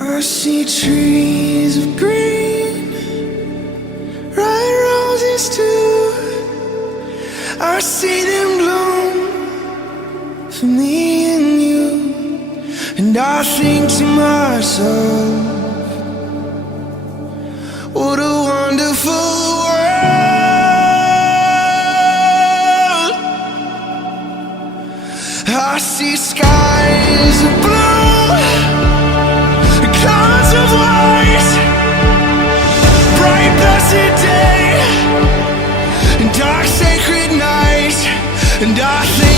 I see trees of green, red roses too. I see them bloom for me and you. And I think to myself, what a wonderful world. I see skies of blue, clouds of white, bright blessed day, and dark sacred night. And I think